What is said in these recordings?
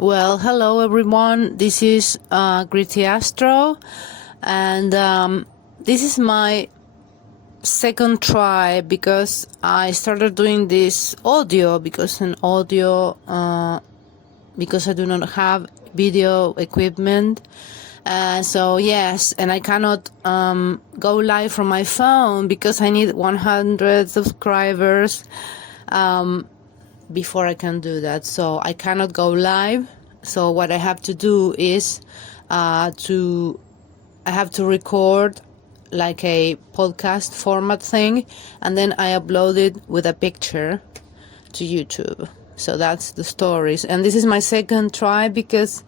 Well, hello everyone. This is GrittyAstro, and this is my second try because I started doing this audio because because I do not have video equipment. So yes, and I cannot go live from my phone because I need 100 subscribers before I can do that. So I cannot go live. So what I have to do is I have to record like a podcast format thing, and then I upload it with a picture to YouTube. So that's the stories. And this is my second try because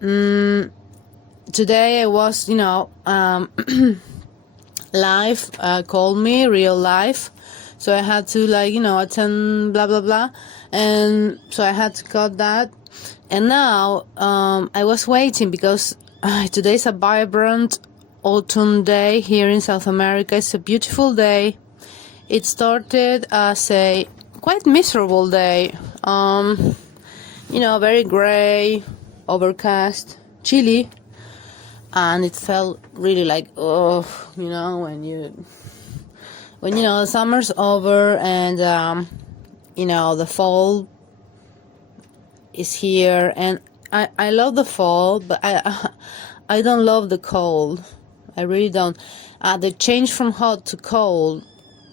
today I was, live, called me real life. So I had to attend blah, blah, blah. And so I had to cut that. And now I was waiting because today's a vibrant autumn day here in South America. It's a beautiful day. It started as a quite miserable day. Very gray, overcast, chilly. And it felt really like, when the summer's over and the fall is here. And I love the fall, but I don't love the cold. I really don't. The change from hot to cold,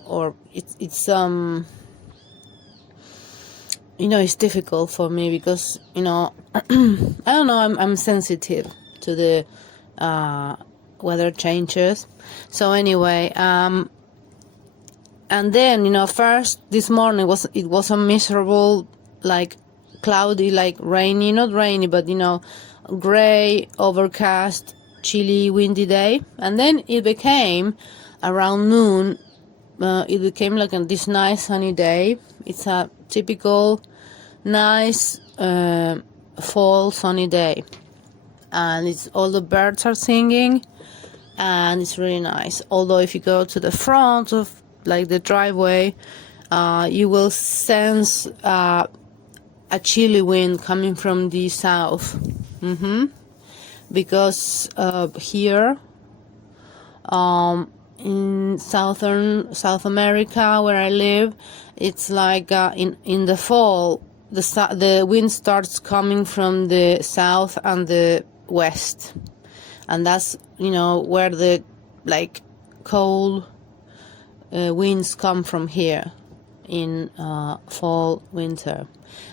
or it's it's difficult for me because I don't know, I'm sensitive to the weather changes. So anyway, and then first this morning it was a miserable, like cloudy, like rainy, not rainy, but gray, overcast, chilly, windy day. And then it became around noon. It became like this nice sunny day. It's a typical nice fall sunny day, and it's all the birds are singing, and it's really nice. Although if you go to the front of like the driveway, you will sense a chilly wind coming from the south, because here in South America where I live, it's like in the fall the wind starts coming from the south and the west, and that's where the like cold winds come from here in fall, winter.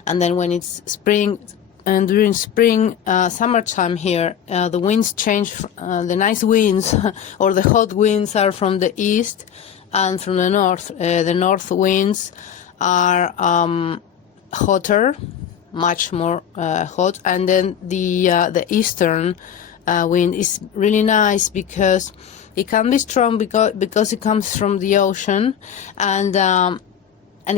And then when it's spring, and during spring, summertime here, the winds change. The nice winds or the hot winds are from the east and from the north. The north winds are hotter, much more hot, and then the eastern wind is really nice because it can be strong because it comes from the ocean, and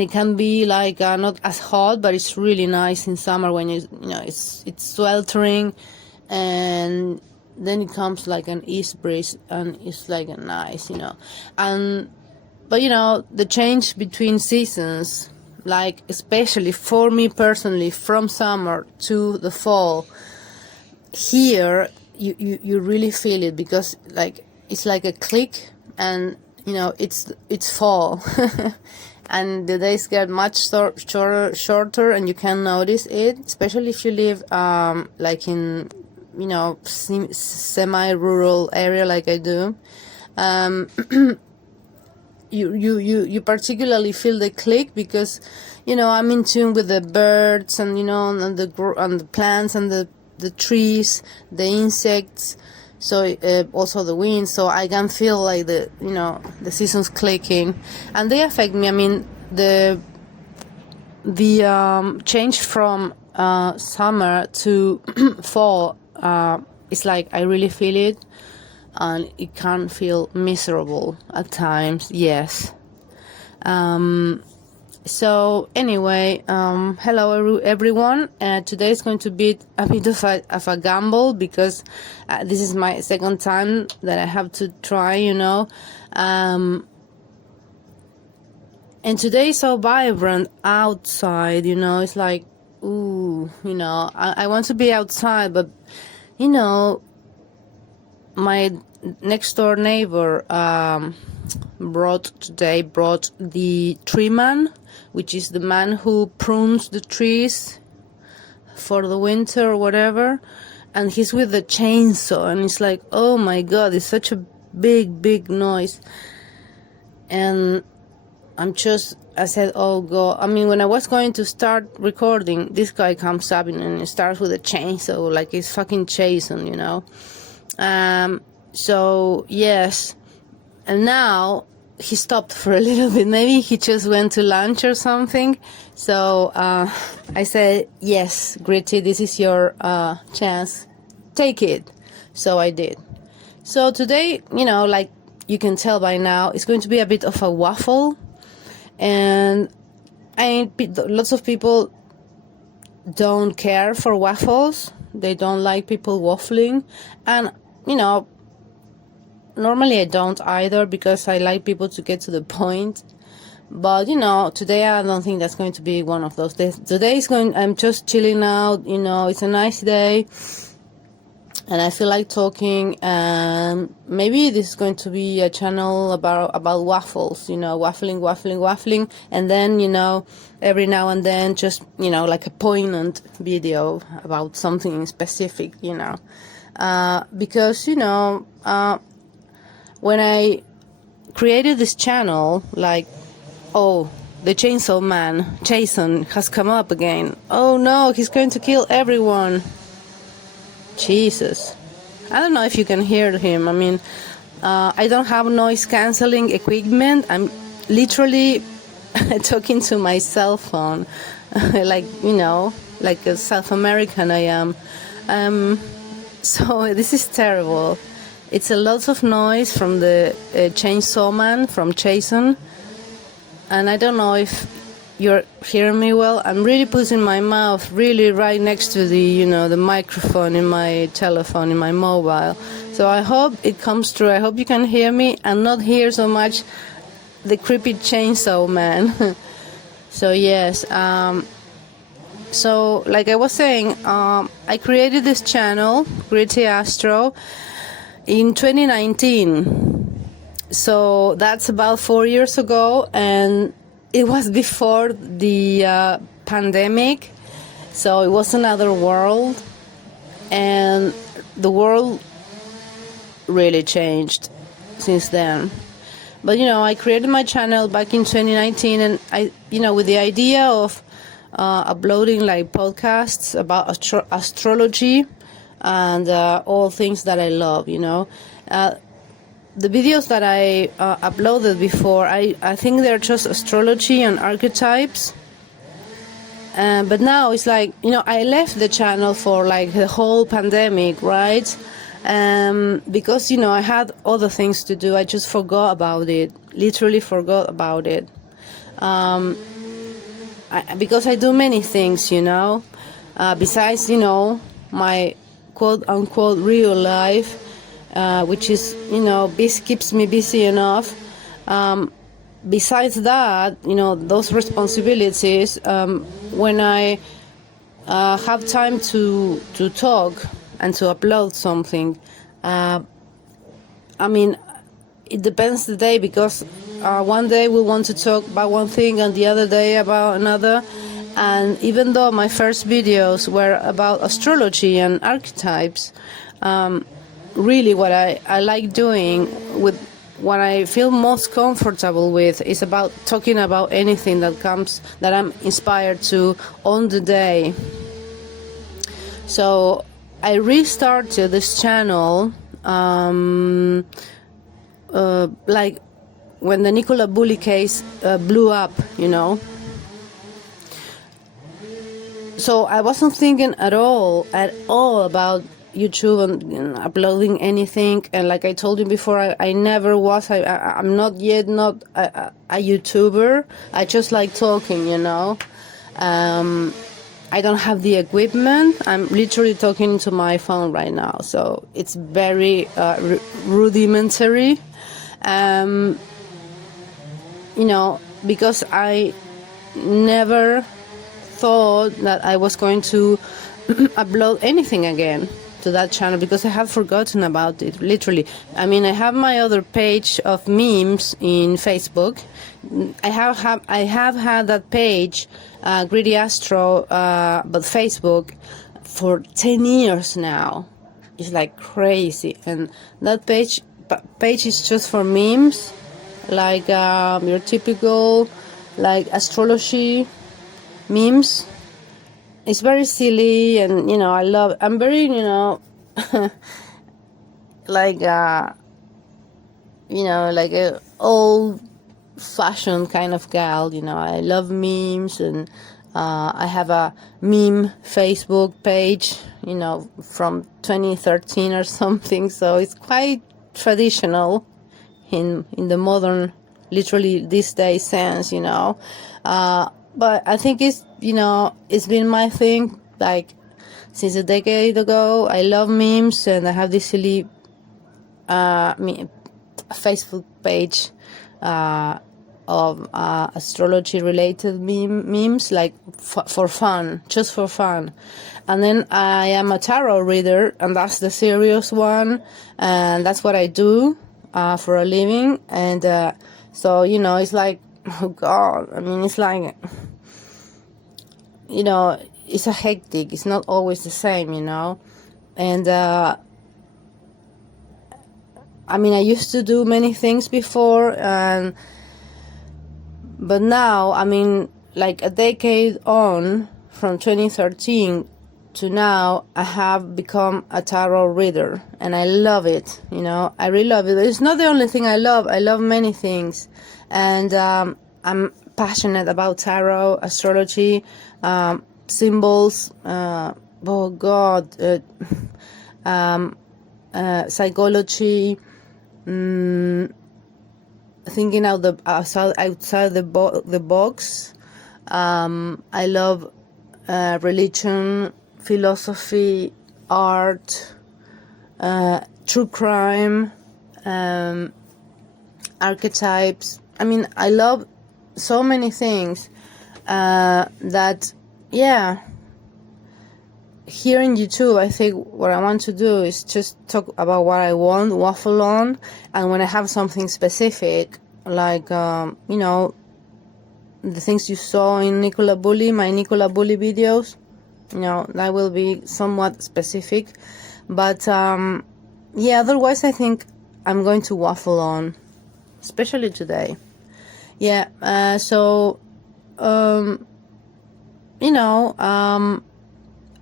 it can be like not as hot, but it's really nice in summer when it's sweltering, and then it comes like an east breeze, and it's like a nice, but the change between seasons, like especially for me personally, from summer to the fall, here you really feel it because like it's like a click, and it's fall. And the days get much shorter, and you can notice it, especially if you live like in semi-rural area like I do. You particularly feel the click because I'm in tune with the birds and and the plants and the trees, the insects. So also the wind, so I can feel like the seasons clicking, and they affect me. I mean the change from summer to fall, it's like I really feel it, and it can feel miserable at times. Yes. So anyway, hello everyone. Today is going to be a bit of a gamble because this is my second time that I have to try, and today is so vibrant outside, it's like ooh, I want to be outside, but my next door neighbor brought the tree man, which is the man who prunes the trees for the winter or whatever, and he's with the chainsaw, and it's like, oh my god, it's such a big noise. And I said, oh god. I mean, when I was going to start recording, this guy comes up and starts with a chainsaw, like he's fucking Jason, so yes. And now he stopped for a little bit. Maybe he just went to lunch or something. So I said, yes, Gritty, this is your chance. Take it. So I did. So today, like you can tell by now, it's going to be a bit of a waffle. And lots of people don't care for waffles. They don't like people waffling. And, normally I don't either, because I like people to get to the point. But, today I don't think that's going to be one of those days. I'm just chilling out, it's a nice day. And I feel like talking, and maybe this is going to be a channel about waffles, waffling. And then, every now and then, just, like a poignant video about something specific, because, when I created this channel, like, oh, the chainsaw man, Jason, has come up again. Oh no, he's going to kill everyone. Jesus. I don't know if you can hear him. I mean, I don't have noise cancelling equipment. I'm literally talking to my cell phone, like, like a South American I am. So this is terrible. It's a lot of noise from the chainsaw man, from Jason. And I don't know if you're hearing me well. I'm really putting my mouth really right next to the, the microphone in my telephone, in my mobile. So I hope it comes through. I hope you can hear me and not hear so much the creepy chainsaw man. So yes, so like I was saying, I created this channel, GrittyAstro, in 2019. So that's about 4 years ago, and it was before the pandemic, so it was another world, and the world really changed since then. But I created my channel back in 2019, and I, with the idea of uploading like podcasts about astrology and all things that I love. The videos that I uploaded before, I think they're just astrology and archetypes. But now it's like, I left the channel for like the whole pandemic, right? Because, I had other things to do. I just forgot about it, literally forgot about it. Because I do many things, besides, my quote-unquote real life. Which is, keeps me busy enough. Besides that, those responsibilities, when I have time to talk and to upload something, I mean, it depends the day, because one day we want to talk about one thing and the other day about another. And even though my first videos were about astrology and archetypes, really what I like doing, with what I feel most comfortable with, is about talking about anything that I'm inspired to on the day. So I restarted this channel like when the Nicola Bulley case blew up, So I wasn't thinking at all about YouTube and uploading anything. And like I told you before, I never was. I'm not yet a YouTuber. I just like talking, I don't have the equipment. I'm literally talking to my phone right now, so it's very rudimentary. Because I never thought that I was going to upload anything again to that channel, because I have forgotten about it, literally. I mean, I have my other page of memes in Facebook. I have had that page, GrittyAstro, but Facebook, for 10 years now. It's like crazy. And that page is just for memes, like your typical like astrology memes. It's very silly, and I'm very like like a old fashioned kind of gal. I love memes, and I have a meme Facebook page, from 2013 or something, so it's quite traditional in the modern, literally these days sense, but I think it's been my thing like since a decade ago. I love memes, and I have this silly Facebook page of astrology related memes, like for fun, just for fun. And then I am a tarot reader, and that's the serious one, and that's what I do for a living. And so it's like, oh god, I mean, it's like, it's a hectic, it's not always the same, and I mean, I used to do many things before, but now, I mean, like a decade on, from 2013 to now, I have become a tarot reader, and I love it, I really love it. It's not the only thing I love many things, and I'm passionate about tarot, astrology, symbols, psychology, thinking outside the box. I love religion, philosophy, art, true crime, archetypes. I mean, I love so many things that, yeah. Here in YouTube, I think what I want to do is just talk about what I want, waffle on, and when I have something specific, like, the things you saw in my Nicola Bulley videos, that will be somewhat specific. But, yeah, otherwise I think I'm going to waffle on, especially today. Yeah,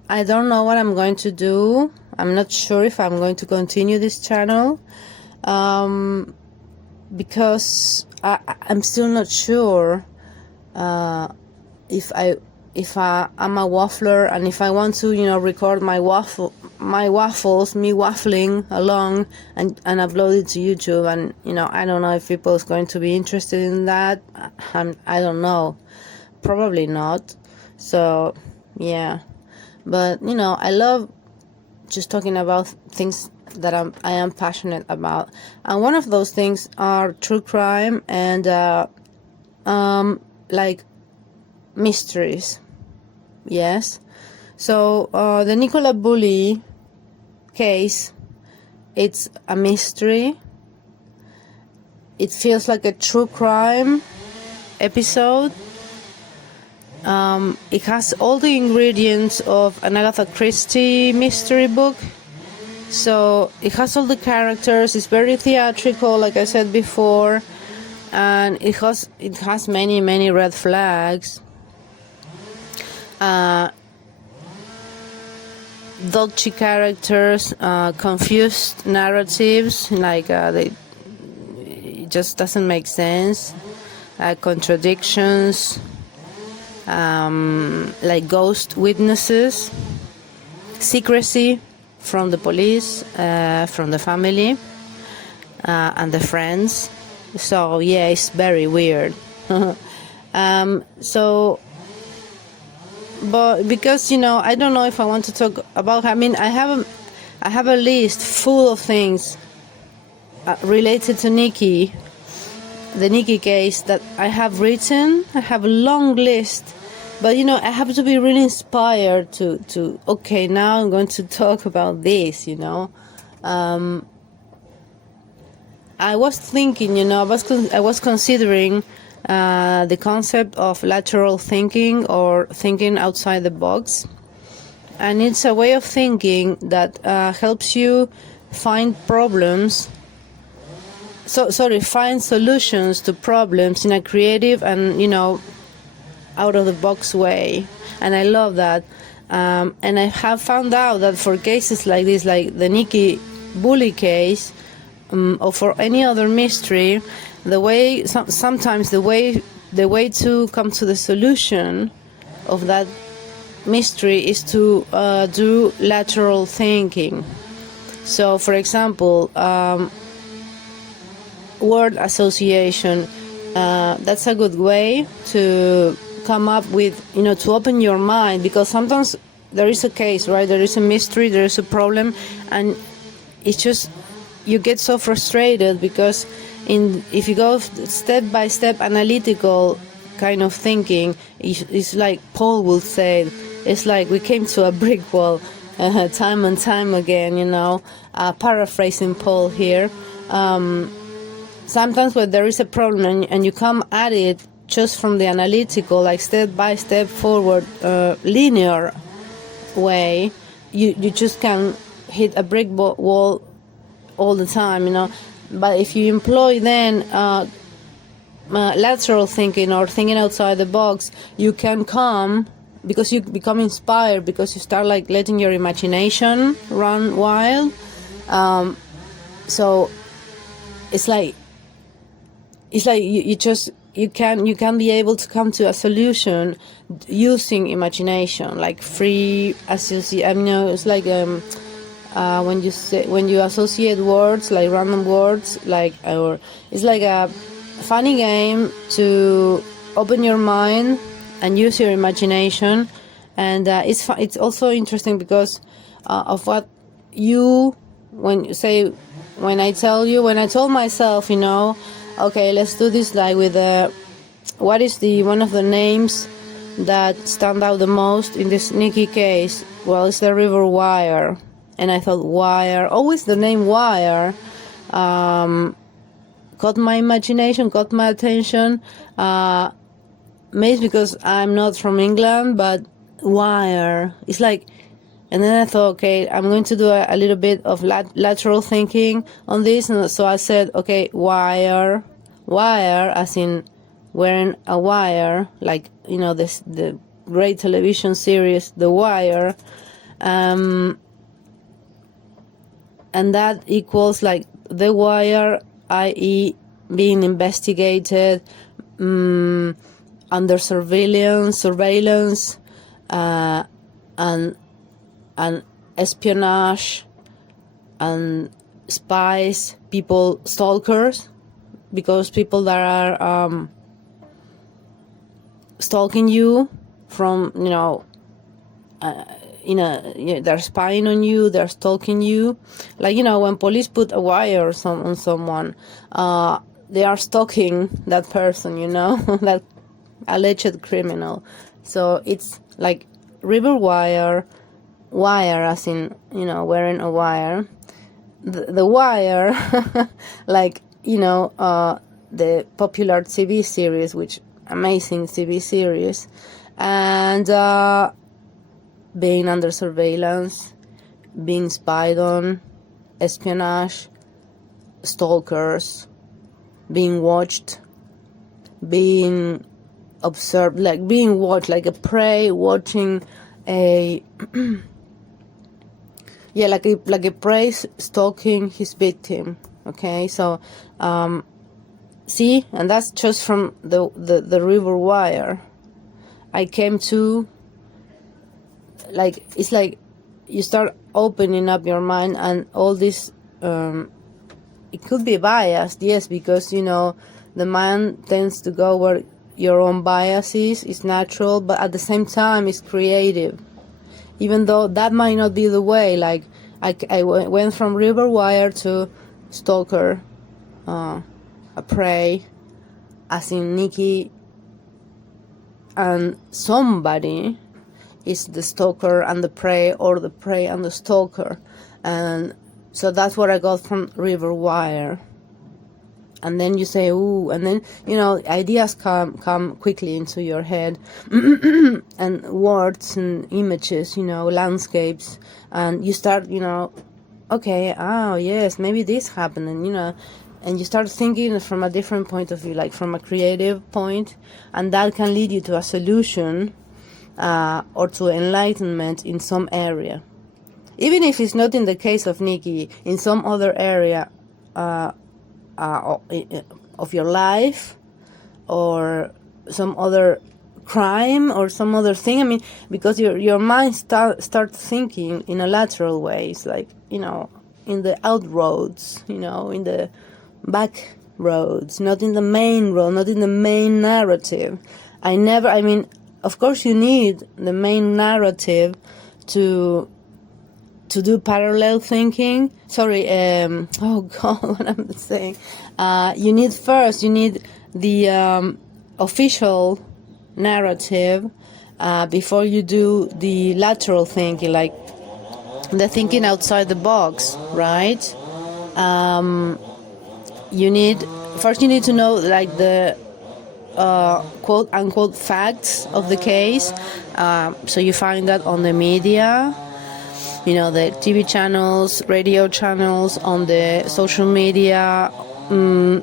I don't know what I'm going to do. I'm not sure if I'm going to continue this channel, because I'm still not sure if I'm a waffler, and if I want to, record my waffles, me waffling along, and upload it to YouTube. And I don't know if people is going to be interested in that. I don't know, probably not. So yeah. But, I love just talking about things that I am passionate about. And one of those things are true crime and, like, mysteries. Yes. So, the Nicola Bulley case, it's a mystery. It feels like a true crime episode. It has all the ingredients of an Agatha Christie mystery book. So it has all the characters. It's very theatrical, like I said before, and it has many red flags. Dodgy characters, confused narratives, like it just doesn't make sense. Contradictions. Like ghost witnesses, secrecy from the police, from the family, and the friends. So yeah, it's very weird. But because I don't know if I want to talk about. I mean, I have a list full of things related to Nikki, the Nikki case, that I have written. I have a long list. But I have to be really inspired to okay, now I'm going to talk about this. I was thinking, I was considering the concept of lateral thinking, or thinking outside the box, and it's a way of thinking that helps you find find solutions to problems in a creative and out of the box way. And I love that. And I have found out that for cases like this, like the Nicola Bulley case, or for any other mystery, sometimes the way to come to the solution of that mystery is to do lateral thinking. So, for example, word association. That's a good way to come up with, to open your mind, because sometimes there is a case, right? There is a mystery, there is a problem, and it's just, you get so frustrated because if you go step by step analytical kind of thinking, it's like Paul would say, it's like we came to a brick wall time and time again, paraphrasing Paul here. Sometimes when there is a problem and you come at it just from the analytical, like step by step forward, linear way, you just can hit a brick wall all the time, But if you employ then lateral thinking, or thinking outside the box, you can come, because you become inspired, because you start like letting your imagination run wild. So it's like you can be able to come to a solution using imagination, like free association. It's like when you associate words, like random words, or it's like a funny game to open your mind and use your imagination. And it's also interesting because of what when I told myself, okay, let's do this like with what is one of the names that stand out the most in this Nikki case? Well, it's the river Wire. And I thought Wire, always the name Wire, caught my imagination, caught my attention. Maybe because I'm not from England, but Wire, it's like. And then I thought, okay, I'm going to do a little bit of lateral thinking on this. And so I said, okay, wire, as in wearing a wire, like, the great television series, The Wire. And that equals like The Wire, i.e. being investigated, under surveillance, and espionage, and spies, stalkers, because people that are stalking you from, they're spying on you, they're stalking you. Like, when police put a wire on someone, they are stalking that person, that alleged criminal. So it's like river wire as in, wearing a wire. The Wire, like, the popular TV series, which amazing TV series, and being under surveillance, being spied on, espionage, stalkers, being watched, being observed, like being watched, like a prey watching a like a prey stalking his victim. Okay, so see, and that's just from the river Wire. I came to, like, it's like you start opening up your mind, and all this it could be biased, yes, because the mind tends to go where your own bias is. It's natural, but at the same time it's creative, even though that might not be the way. Like I went from river wire to stalker, a prey, as in Nikki and somebody is the stalker and the prey, or the prey and the stalker. And so that's what I got from River Wire. And then you say, ooh, and then, ideas come quickly into your head, and words and images, landscapes, and you start, okay, oh, yes, maybe this happened, and you start thinking from a different point of view, like from a creative point, and that can lead you to a solution or to enlightenment in some area. Even if it's not in the case of Nikki, in some other area of your life, or some other crime, or some other thing. I mean, because your mind starts thinking in a lateral way. It's like, in the out roads, in the back roads, not in the main road, not in the main narrative. Of course you need the main narrative to do parallel thinking. Oh God, what I'm saying. You need the official narrative before you do the lateral thinking, like the thinking outside the box, right? You need to know, like, the quote unquote facts of the case. So you find that on the media, the TV channels, radio channels, on the social media, on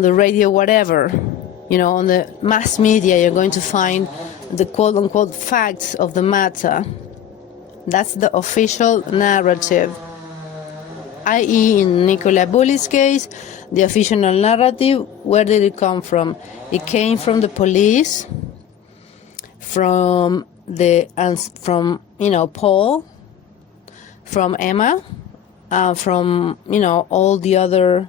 the radio, whatever, on the mass media. You're going to find the quote unquote facts of the matter. That's the official narrative. I.e., in Nicola Bulley's case, the official narrative, where did it come from? It came from the police, from Paul, from Emma, from, all the other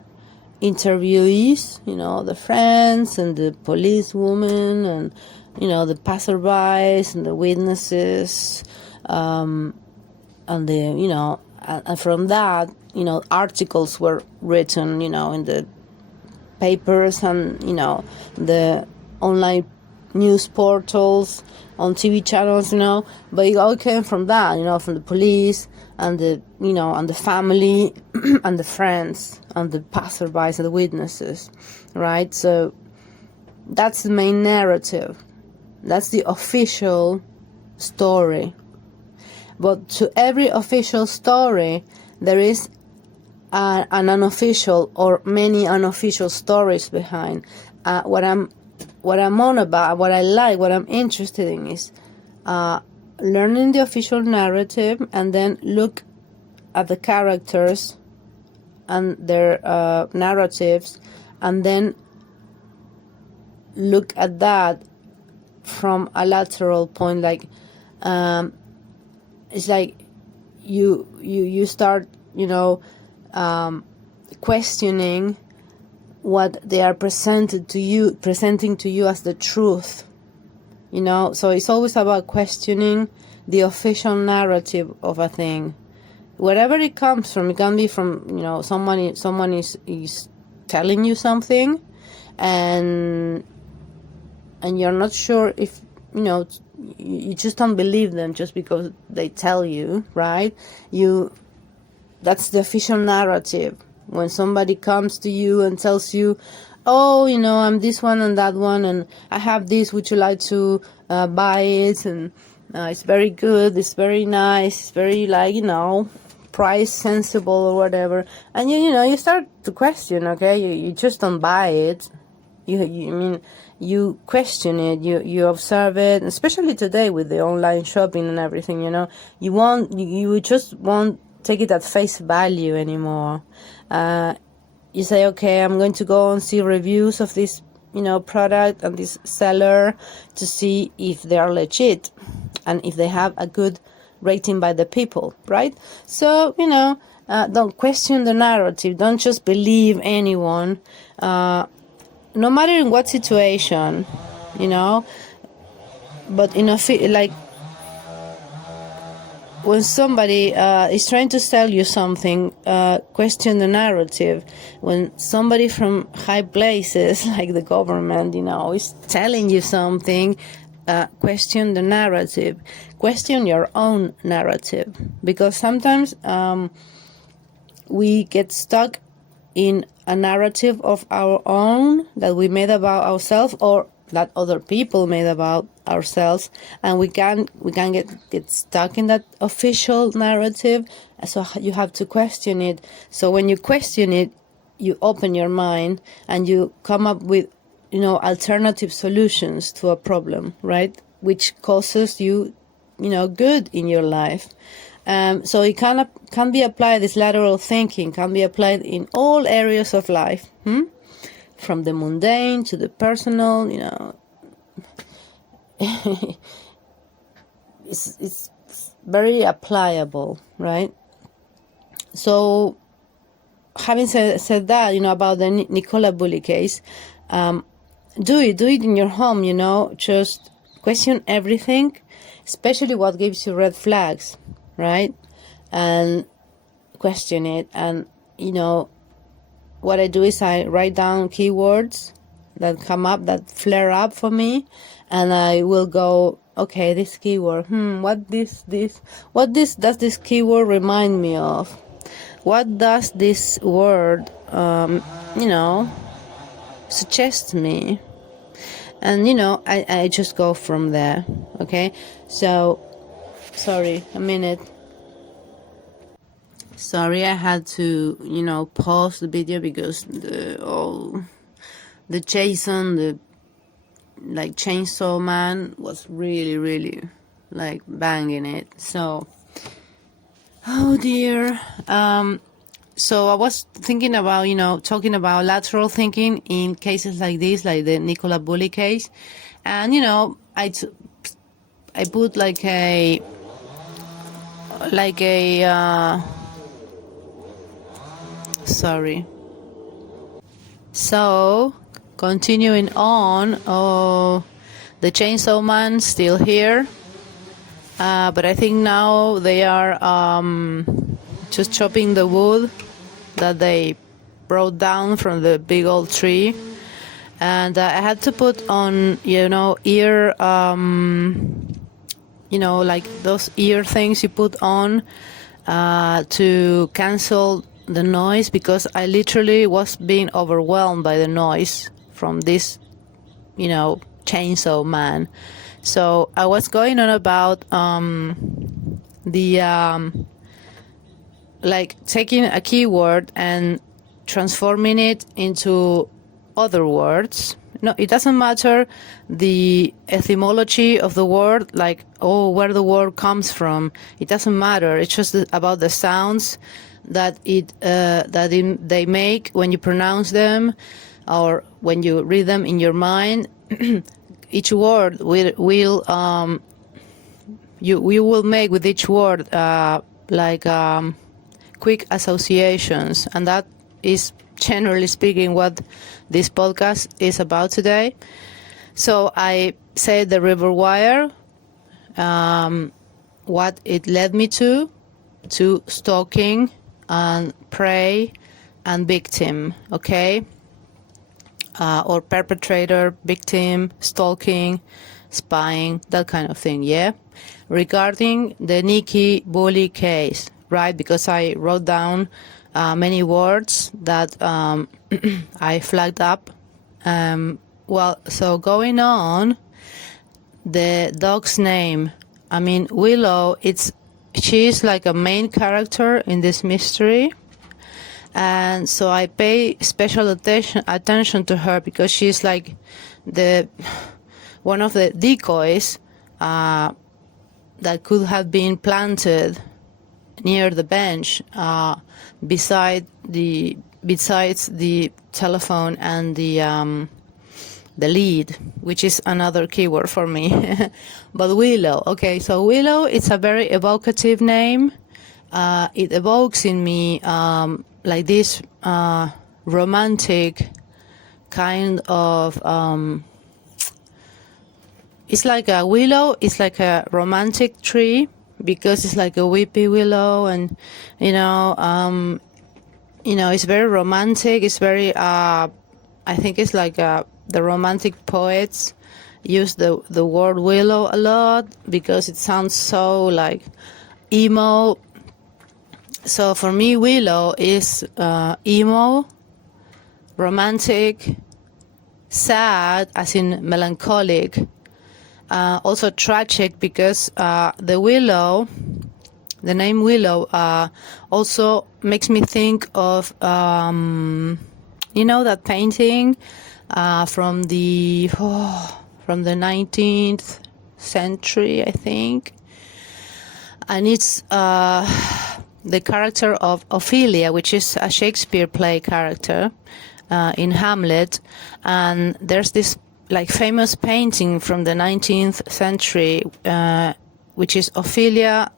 interviewees, the friends and the policewoman and, the passerbys and the witnesses, and the, and from that, articles were written, in the papers and, the online news portals, on TV channels, but it all came from that, from the police and the, and the family and the friends and the passerbys and the witnesses, right? So that's the main narrative. That's the official story. But to every official story, there is an unofficial or many unofficial stories behind. What I'm on about, what I like, what I'm interested in is learning the official narrative, and then look at the characters and their narratives, and then look at that from a lateral point. Like, it's like you start, questioning what they are presenting to you as the truth, so it's always about questioning the official narrative of a thing, wherever it comes from. It can be from, someone is telling you something, and you're not sure if, you just don't believe them just because they tell you, right? That's the official narrative. When somebody comes to you and tells you, oh, I'm this one and that one, and I have this, would you like to buy it? And it's very good, it's very nice, it's very, price sensible or whatever. And you start to question, okay? You just don't buy it. You question it, you observe it, especially today with the online shopping and everything, you just won't take it at face value anymore. You say, okay, I'm going to go and see reviews of this, product and this seller to see if they are legit and if they have a good rating by the people, right? So, don't question the narrative. Don't just believe anyone, no matter in what situation, but when somebody is trying to sell you something, question the narrative. When somebody from high places, like the government, is telling you something, question the narrative. Question your own narrative. Because sometimes we get stuck in a narrative of our own that we made about ourselves, or that other people made about ourselves, and we can get stuck in that official narrative. So you have to question it. So when you question it, you open your mind and you come up with alternative solutions to a problem, right? Which causes you good in your life. So it can be applied, this lateral thinking can be applied in all areas of life, from the mundane to the personal, it's very applicable, right? So having said that, about the Nicola Bulley case, do it in your home, just question everything, especially what gives you red flags, right? And question it. And what I do is I write down keywords that come up, that flare up for me, and I will go, okay, this keyword, what does this keyword remind me of? What does this word suggest me? And I just go from there. Okay, so sorry, a minute. Sorry, I had to pause the video because the Jason, the chainsaw man, was really banging it. So oh dear. So I was thinking about talking about lateral thinking in cases like this, like the Nicola Bulley case. And I put sorry. So continuing on, the chainsaw man still here, but I think now they are just chopping the wood that they brought down from the big old tree. And I had to put on ear like those ear things you put on to cancel the noise, because I literally was being overwhelmed by the noise from this chainsaw man. So I was going on about taking a keyword and transforming it into other words. No, it doesn't matter the etymology of the word, where the word comes from. It doesn't matter. It's just about the sounds that they make when you pronounce them, or when you read them in your mind. Each word will you will make with each word quick associations, and that is generally speaking what this podcast is about today. So I said the river wire, what it led me to stalking and prey and victim, okay? Or perpetrator, victim, stalking, spying, that kind of thing, yeah? Regarding the Nicola Bulley case, right? Because I wrote down many words that I flagged up. So going on, the dog's name, Willow, she's like a main character in this mystery. And so I pay special attention to her, because she's like one of the decoys that could have been planted near the bench, besides the telephone and the lead, which is another keyword for me. But Willow, okay, so Willow, it's a very evocative name. It evokes in me this romantic kind of it's like a willow, it's like a romantic tree, because it's like a weepy willow, and it's very romantic. It's very I think it's like the romantic poets use the word willow a lot because it sounds so like emo. So for me, willow is emo, romantic, sad, as in melancholic, also tragic, because the willow, the name willow, also makes me think of that painting from the 19th century, I think, and it's the character of Ophelia, which is a Shakespeare play character in Hamlet. And there's this like famous painting from the 19th century, which is Ophelia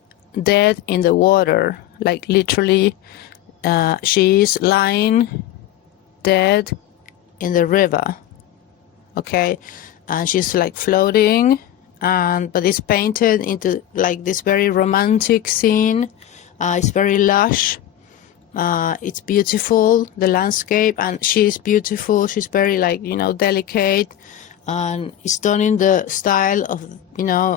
dead in the water. Like literally, she is lying dead in the river. Okay, and she's like floating, but it's painted into like this very romantic scene. It's very lush. It's beautiful, the landscape, and she's beautiful. She's very like, delicate, and it's done in the style of,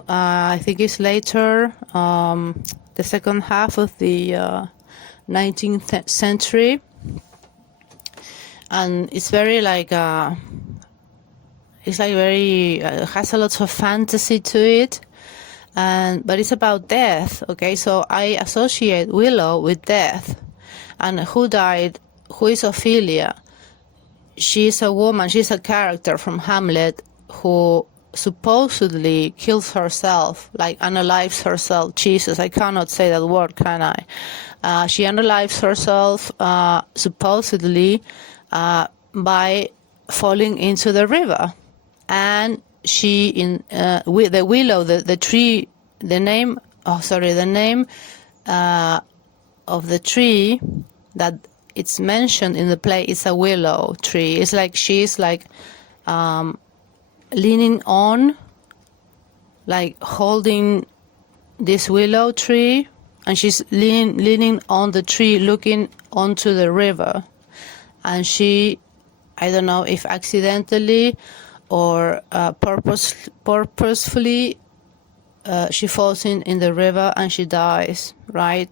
I think it's later, the second half of the 19th century. And it's very like, it's like very, has a lot of fantasy to it. But it's about death, okay? So I associate willow with death. And who died? Who is Ophelia? She's a woman, she's a character from Hamlet who supposedly kills herself, like unalives herself. Jesus, I cannot say that word, can I? She unalives herself, supposedly, by falling into the river. And she, with the willow, the tree, the name of the tree that it's mentioned in the play is a willow tree. It's like she's like leaning on, like holding this willow tree, and she's leaning on the tree, looking onto the river. And she, I don't know if accidentally or purposefully, she falls in the river and she dies, right?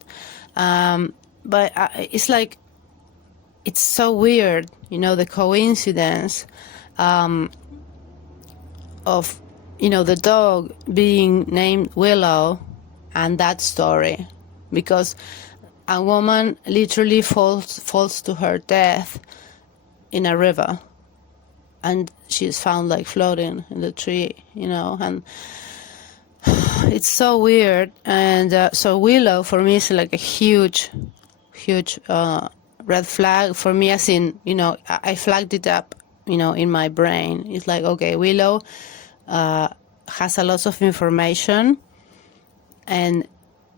But it's like, it's so weird, the coincidence of, the dog being named Willow and that story. Because a woman literally falls to her death in a river. And she's found like floating in the tree, and it's so weird. And so willow for me is like a huge red flag for me, as in, I flagged it up, in my brain. It's like, okay, willow has a lot of information. And,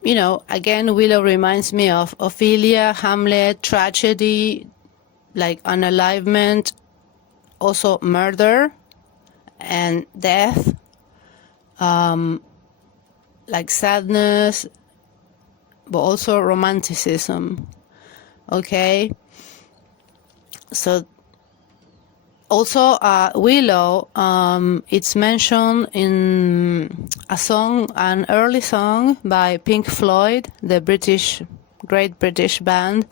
again, willow reminds me of Ophelia, Hamlet, tragedy, like unalivement, also murder and death, like sadness, but also romanticism. Okay, so also willow, it's mentioned in a song, an early song by Pink Floyd, the great British band,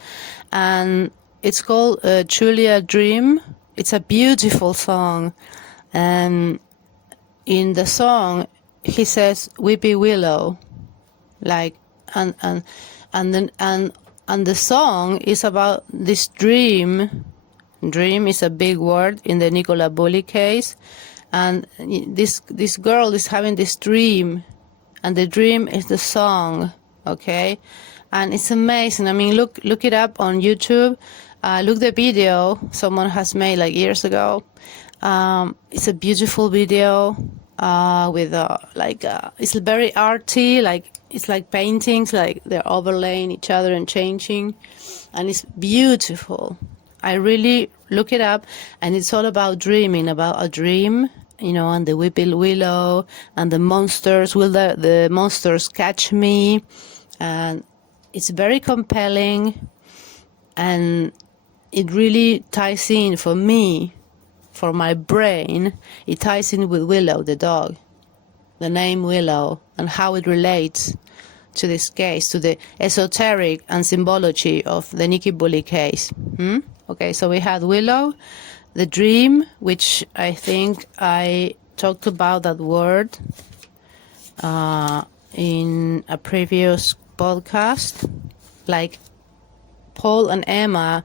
and it's called Julia Dream. It's a beautiful song, and in the song he says "Weepy Willow," like, and the song is about this dream. Dream is a big word in the Nicola Bulley case, and this girl is having this dream, and the dream is the song, okay, and it's amazing. I mean, look it up on YouTube. Look the video someone has made like years ago. It's a beautiful video with it's very arty, like it's like paintings, like they're overlaying each other and changing, and it's beautiful. I really look it up, and it's all about dreaming, about a dream and the weeping willow, and the monsters. Will the monsters catch me? And it's very compelling, and it really ties in for me, for my brain. It ties in with Willow, the dog, the name Willow, and how it relates to this case, to the esoteric and symbology of the Nicola Bulley case. Okay, so we had Willow, the dream, which I think I talked about that word in a previous podcast. Like Paul and Emma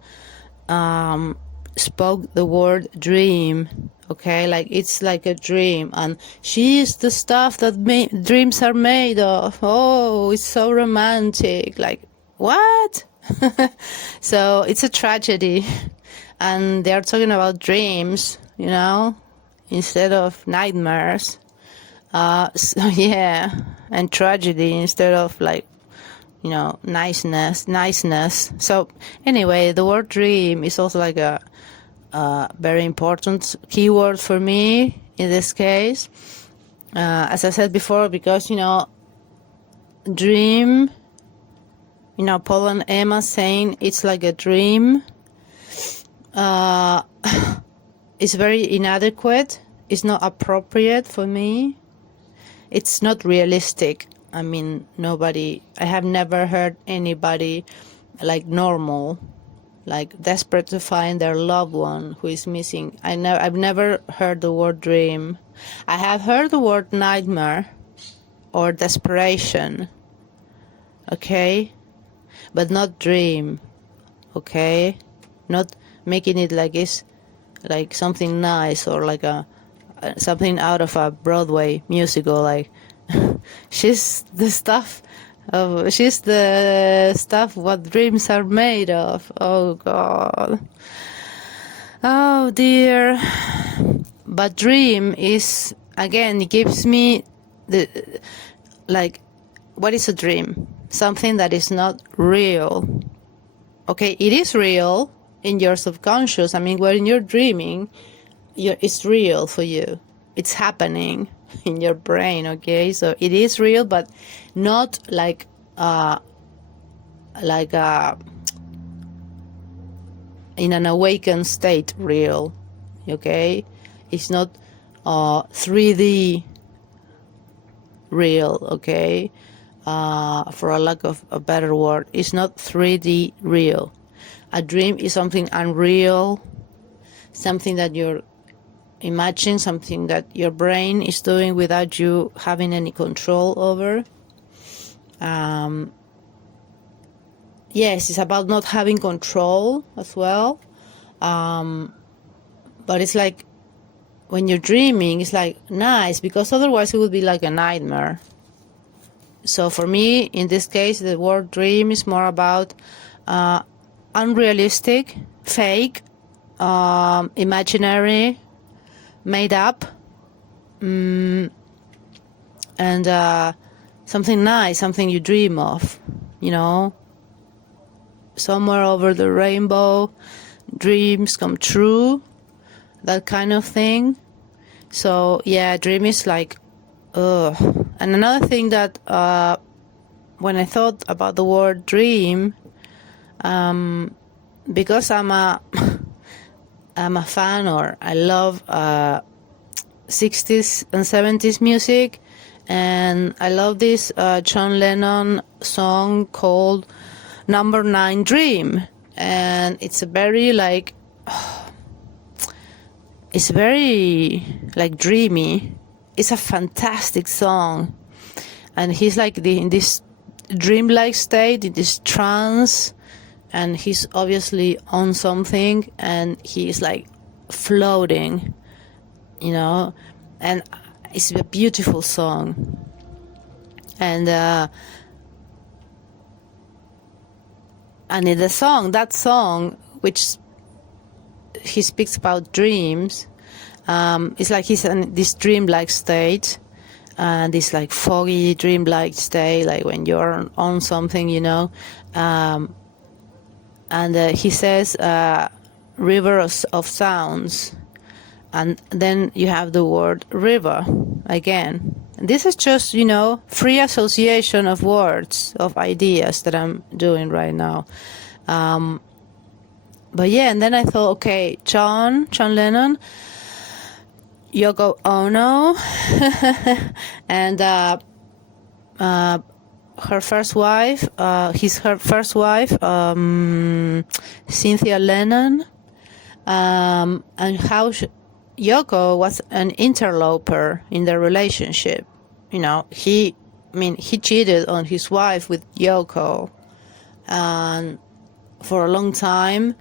spoke the word dream. Okay, like it's like a dream, and she is the stuff that dreams are made of. Oh, it's so romantic. Like, what? So it's a tragedy, and they're talking about dreams, instead of nightmares. So yeah, and tragedy instead of niceness. So anyway, the word dream is also like a very important keyword for me in this case. As I said before, because, dream, Paul and Emma saying it's like a dream, it's very inadequate. It's not appropriate for me. It's not realistic. I mean, I have never heard anybody like normal, like desperate to find their loved one who is missing. I've never heard the word dream. I have heard the word nightmare or desperation, okay, but not dream, okay, not making it like it's like something nice or like something out of a Broadway musical, like she's the stuff what dreams are made of. Oh God. Oh dear. But dream is, again, it gives me what is a dream? Something that is not real. Okay, it is real in your subconscious. I mean, when you're dreaming, it's real for you. It's happening in your brain, okay? So it is real, but not like in an awakened state real, okay? It's not 3D real, okay? For a lack of a better word, it's not 3D real. A dream is something unreal, something that you're imagining, something that your brain is doing without you having any control over. Yes, it's about not having control as well. But it's like when you're dreaming, it's like nice, because otherwise it would be like a nightmare. So for me, in this case, the word dream is more about unrealistic, fake, imaginary, made up, and something nice, something you dream of, somewhere over the rainbow, dreams come true, that kind of thing. So yeah, dream is like, ugh. And another thing that when I thought about the word dream, because I'm a fan, or I love 60s and 70s music, and I love this John Lennon song called Number 9 Dream, and it's very dreamy. It's a fantastic song, and he's like in this dreamlike state, in this trance, and he's obviously on something, and he's like floating, and it's a beautiful song. And in that song, which he speaks about dreams, it's like he's in this dreamlike state, and this like foggy dreamlike state, like when you're on something, and he says river of sounds, And then you have the word river again. And this is just, free association of words, of ideas that I'm doing right now. But yeah, and then I thought, okay, John Lennon, Yoko Ono, and her first wife, Cynthia Lennon, and how Yoko was an interloper in their relationship. He cheated on his wife with Yoko, and for a long time,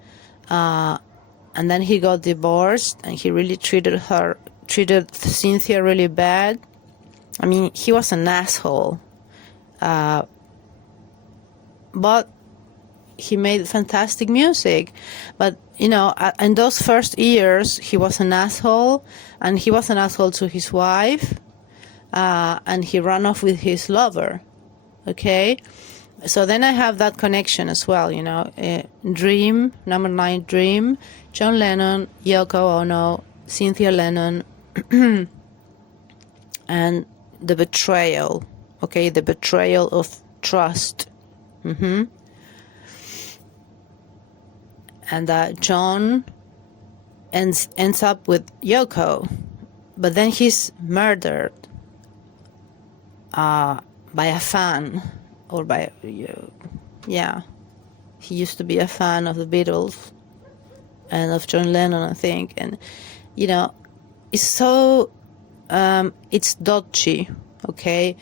and then he got divorced, and he really treated Cynthia really bad. He was an asshole, but he made fantastic music. But in those first years, he was an asshole, and he was an asshole to his wife, and he ran off with his lover. Okay, so then I have that connection as well. Dream, number 9, Dream, John Lennon, Yoko Ono, Cynthia Lennon, and the betrayal. Okay, the betrayal of trust. And John ends up with Yoko, but then he's murdered by a fan, or by he used to be a fan of the Beatles and of John Lennon, I think. And it's so it's dodgy. Okay,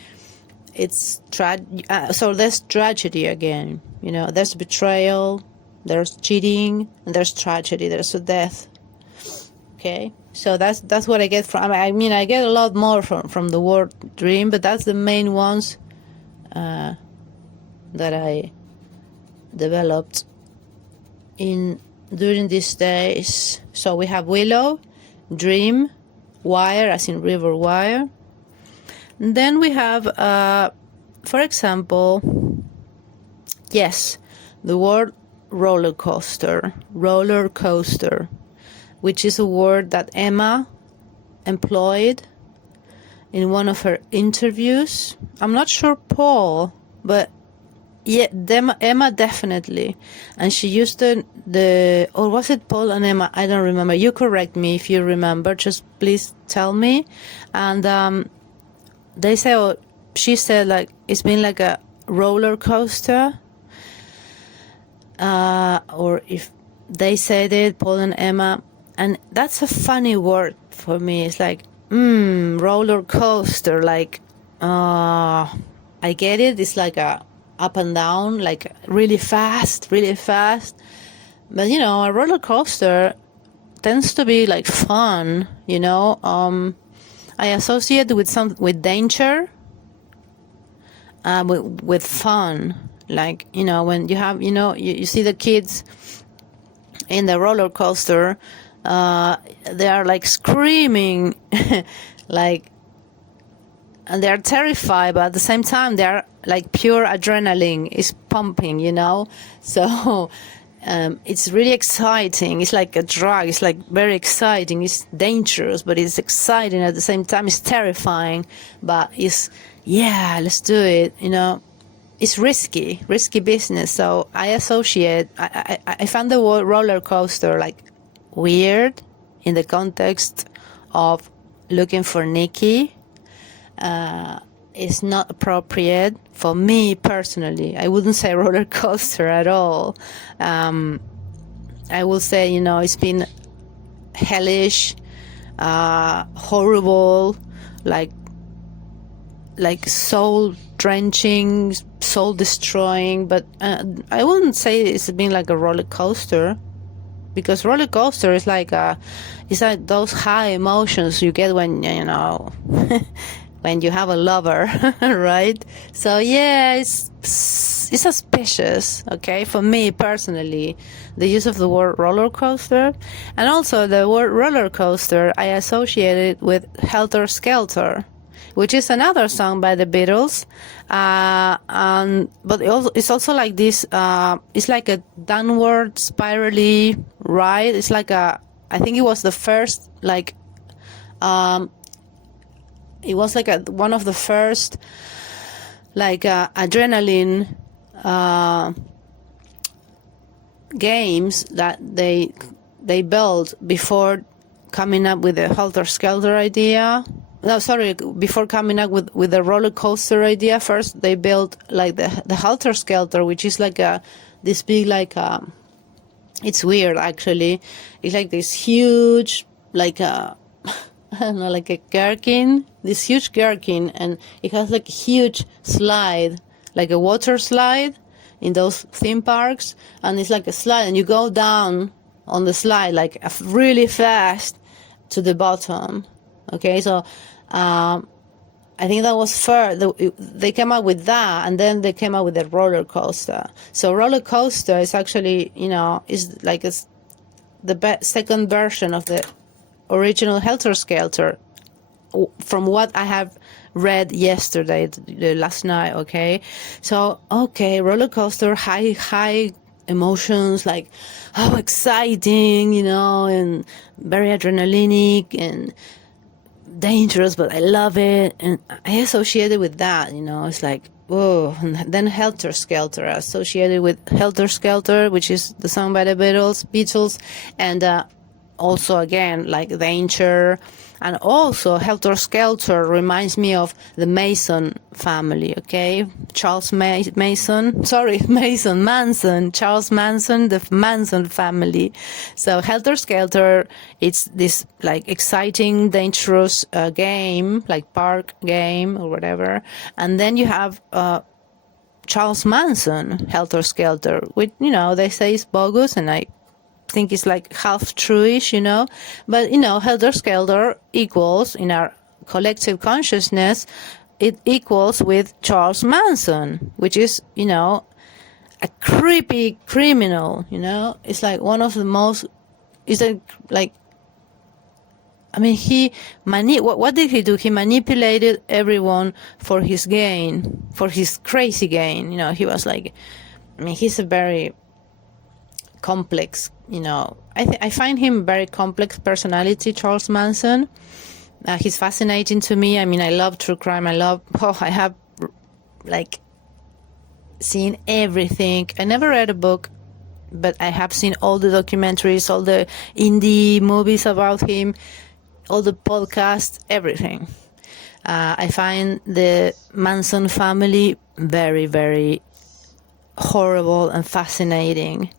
it's so there's tragedy again. There's betrayal, there's cheating, and there's tragedy. There's a death. Okay, so that's what I get from. I get a lot more from the word dream, but that's the main ones that I developed during these days. So we have willow, dream, wire, as in river wire. And then we have, for example, yes, the word roller coaster, which is a word that Emma employed in one of her interviews. I'm not sure Paul, but yeah, Emma definitely. And she used or was it Paul and Emma? I don't remember. You correct me if you remember. Just please tell me. And they say, or she said, like, it's been like a roller coaster. Or if they said it, Paul and Emma. And that's a funny word for me. It's like, roller coaster. Like, I get it. It's like a up and down, like really fast. But a roller coaster tends to be like fun. I associate with danger, with fun. Like, when you have, you see the kids in the roller coaster, they are like screaming, like, and they are terrified, but at the same time, they are like pure adrenaline is pumping, So it's really exciting. It's like a drug. It's like very exciting. It's dangerous, but it's exciting at the same time. It's terrifying, but let's do it. It's risky business. So I associate. I found the word roller coaster like weird in the context of looking for Nikki. It's not appropriate for me personally. I wouldn't say roller coaster at all. I will say, it's been hellish, horrible, like soul drenching, soul destroying. But I wouldn't say it's been like a roller coaster, because roller coaster is like those high emotions you get when when you have a lover, right? So yeah, it's suspicious, okay, for me personally, the use of the word roller coaster. And also the word roller coaster, I associate it with Helter Skelter, which is another song by the Beatles. But it's also like this, it's like a downward spirally ride. It's like I think it was the first like It was like one of the first adrenaline games that they built before coming up with the helter-skelter idea. No, sorry, before coming up with the roller coaster idea. First, they built like the helter-skelter, which is like this big it's weird actually. It's like this huge I don't know, like a gherkin, this huge gherkin, and it has like a huge slide, like a water slide in those theme parks, and it's like a slide, and you go down on the slide like really fast to the bottom. Okay, so I think that was first. They came out with that, and then they came out with the roller coaster. So roller coaster is actually, is like the second version of the original helter-skelter, from what I have read yesterday, last night. Okay, so roller coaster, high emotions, like exciting, and very adrenalinic and dangerous, but I love it, and I associate it with that. It's like, whoa. And then Helter Skelter, associated with Helter Skelter, which is the song by the Beatles, and also again like danger. And also Helter Skelter reminds me of the Mason family. Okay, Charles Manson, Charles Manson, the Manson family. So Helter Skelter, it's this like exciting, dangerous game, like park game or whatever. And then you have Charles Manson, Helter Skelter, which they say is bogus, and I think it's like half true-ish, but Helter Skelter equals, in our collective consciousness, it equals with Charles Manson, which is a creepy criminal. It's like one of the most. It's like I mean, what did he do? He manipulated everyone for his gain, for his crazy gain. He was like, he's a very complex, I find him very complex personality, Charles Manson. He's fascinating to me. I love true crime. I have like seen everything. I never read a book, but I have seen all the documentaries, all the indie movies about him, all the podcasts, everything. I find the Manson family very, very horrible and fascinating.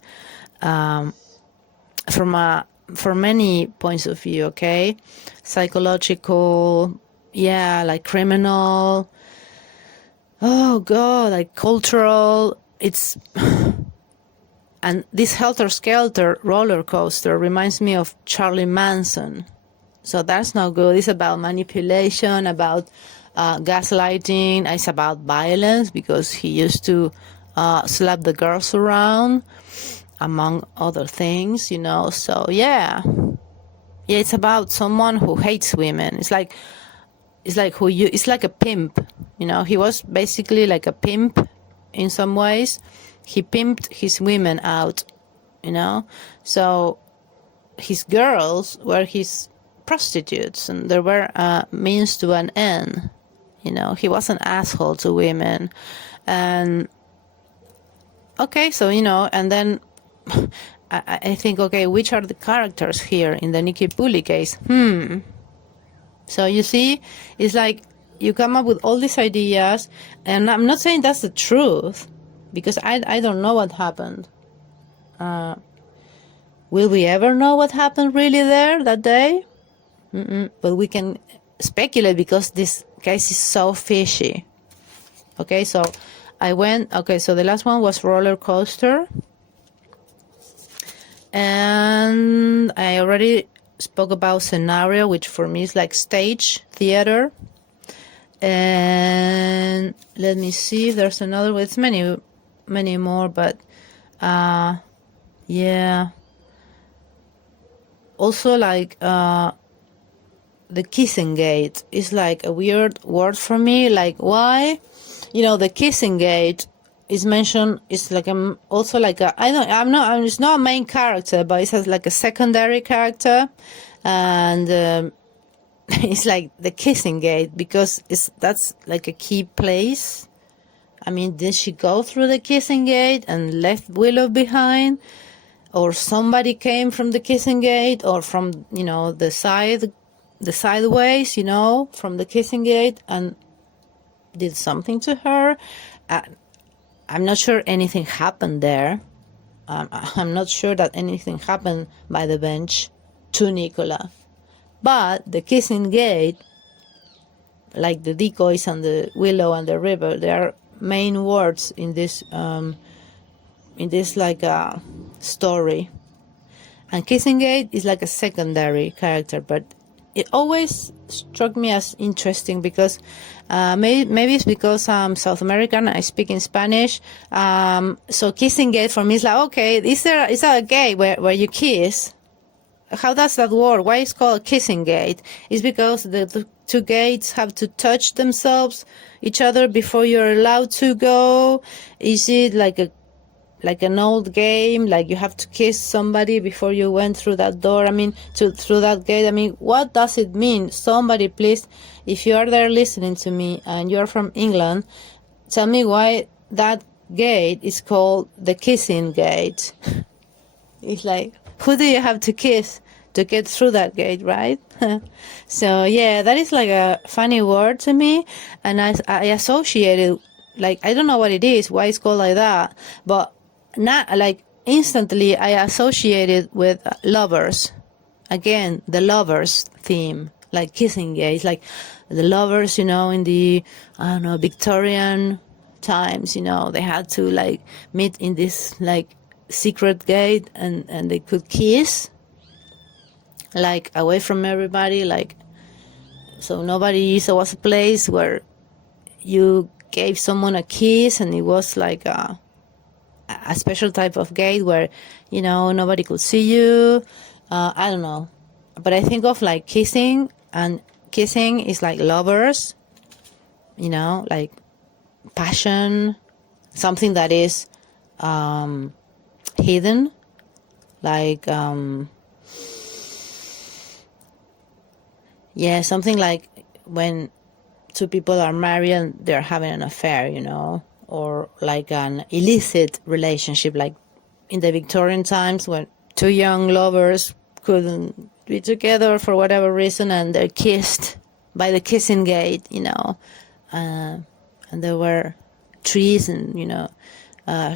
From many points of view, okay? Psychological, like criminal, oh god, like cultural. It's and this Helter Skelter roller coaster reminds me of Charlie Manson. So that's not good. It's about manipulation, about gaslighting. It's about violence, because he used to slap the girls around, among other things, So it's about someone who hates women. It's like it's like a pimp, He was basically like a pimp in some ways. He pimped his women out, So his girls were his prostitutes, and there were means to an end. He was an asshole to women, and so and then I think, which are the characters here in the Nicola Bulley case? So you see, it's like you come up with all these ideas, and I'm not saying that's the truth, because I don't know what happened. Will we ever know what happened really there that day? But we can speculate, because this case is so fishy. So so the last one was roller coaster. And I already spoke about scenario, which for me is like stage theater. And let me see if there's another with many more, but also like the kissing gate is like a weird word for me. Like, why? The kissing gate is mentioned. It's like also like it's not a main character, but it has like a secondary character, and it's like the kissing gate, because that's like a key place. I mean, did she go through the kissing gate and left Willow behind? Or somebody came from the kissing gate, or from, the sideways, from the kissing gate, and did something to her. I'm not sure anything happened there. I'm not sure that anything happened by the bench to Nicola. But the kissing gate, like the decoys and the willow and the river, they are main words in this story. And kissing gate is like a secondary character, but it always struck me as interesting because maybe it's because I'm South American, I speak in Spanish. So kissing gate for me is like, okay, is that a gate where you kiss? How does that work? Why is it called kissing gate? It's because the two gates have to touch themselves, each other, before you're allowed to go. Is it like an old game, like you have to kiss somebody before you went through that door? I mean, through that gate. I mean, what does it mean? Somebody, please, if you are there listening to me and you're from England, tell me why that gate is called the kissing gate. It's like, who do you have to kiss to get through that gate, right? So yeah, that is like a funny word to me, and I associate it, like, I don't know what it is, why it's called like that, but not like instantly I associate it with lovers. Again, the lovers theme, like kissing gates, like the lovers, in the, I don't know, Victorian times, they had to like meet in this like secret gate and they could kiss, like away from everybody, like, so nobody. So it was a place where you gave someone a kiss, and it was like a special type of gate where, nobody could see you. I don't know, but I think of like kissing, and kissing is like lovers, like passion, something that is hidden, like something like when two people are married and they're having an affair, or like an illicit relationship, like in the Victorian times when two young lovers couldn't be together for whatever reason, and they're kissed by the kissing gate, and there were trees and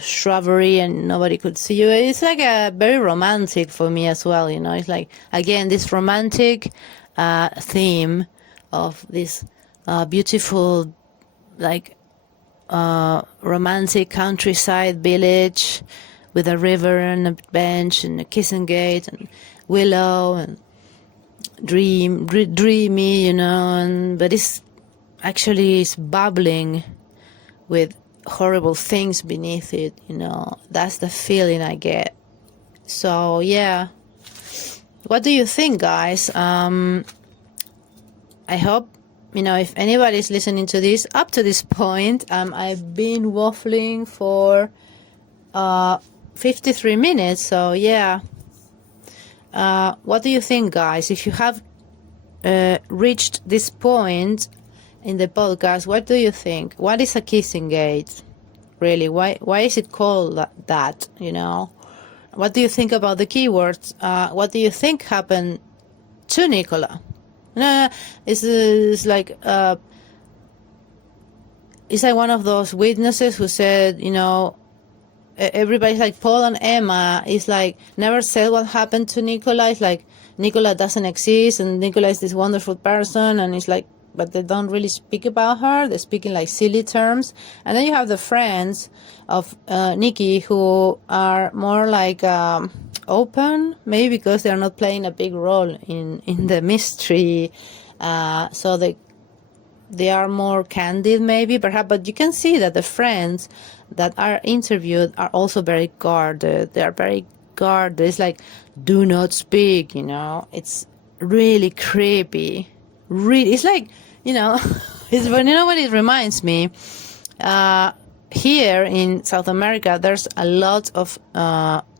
shrubbery, and nobody could see you. It's like a very romantic for me as well. It's like, again, this romantic theme of this beautiful, like romantic countryside village with a river and a bench and a kissing gate and willow and dreamy, but it's actually bubbling with horrible things beneath it, that's the feeling I get. So yeah, what do you think, guys? I hope, if anybody's listening to this up to this point, I've been waffling for 53 minutes, so yeah. What do you think, guys? If you have reached this point in the podcast, what do you think? What is a kissing gate? Really, why is it called that? What do you think about the keywords? What do you think happened to Nicola? No, it's like one of those witnesses who said, everybody's like, Paul and Emma is like never said what happened to Nicola. It's like Nicola doesn't exist, and Nicola is this wonderful person, and it's like, but they don't really speak about her. They speak in like silly terms. And then you have the friends of Nikki who are more like open, maybe because they're not playing a big role in the mystery. So they are more candid, maybe, perhaps. But you can see that the friends that are interviewed are also very guarded. They are very guarded. It's like, do not speak, It's really creepy. Really, it's like, it's, what it reminds me? Here in South America, there's a lot of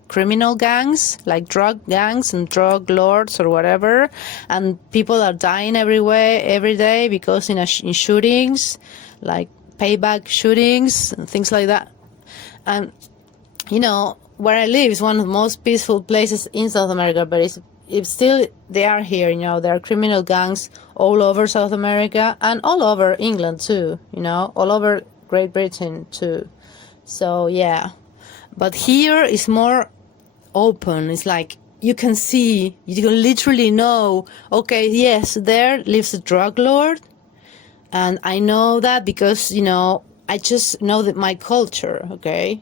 criminal gangs, like drug gangs and drug lords or whatever, and people are dying every day because in shootings, like payback shootings and things like that. And where I live is one of the most peaceful places in South America, but it's still, they are here, there are criminal gangs all over South America and all over England too, all over Great Britain too. So yeah, but here is more open. It's like you can see, you can literally know, okay, yes, there lives a drug lord, and I know that because, I just know that my culture, okay?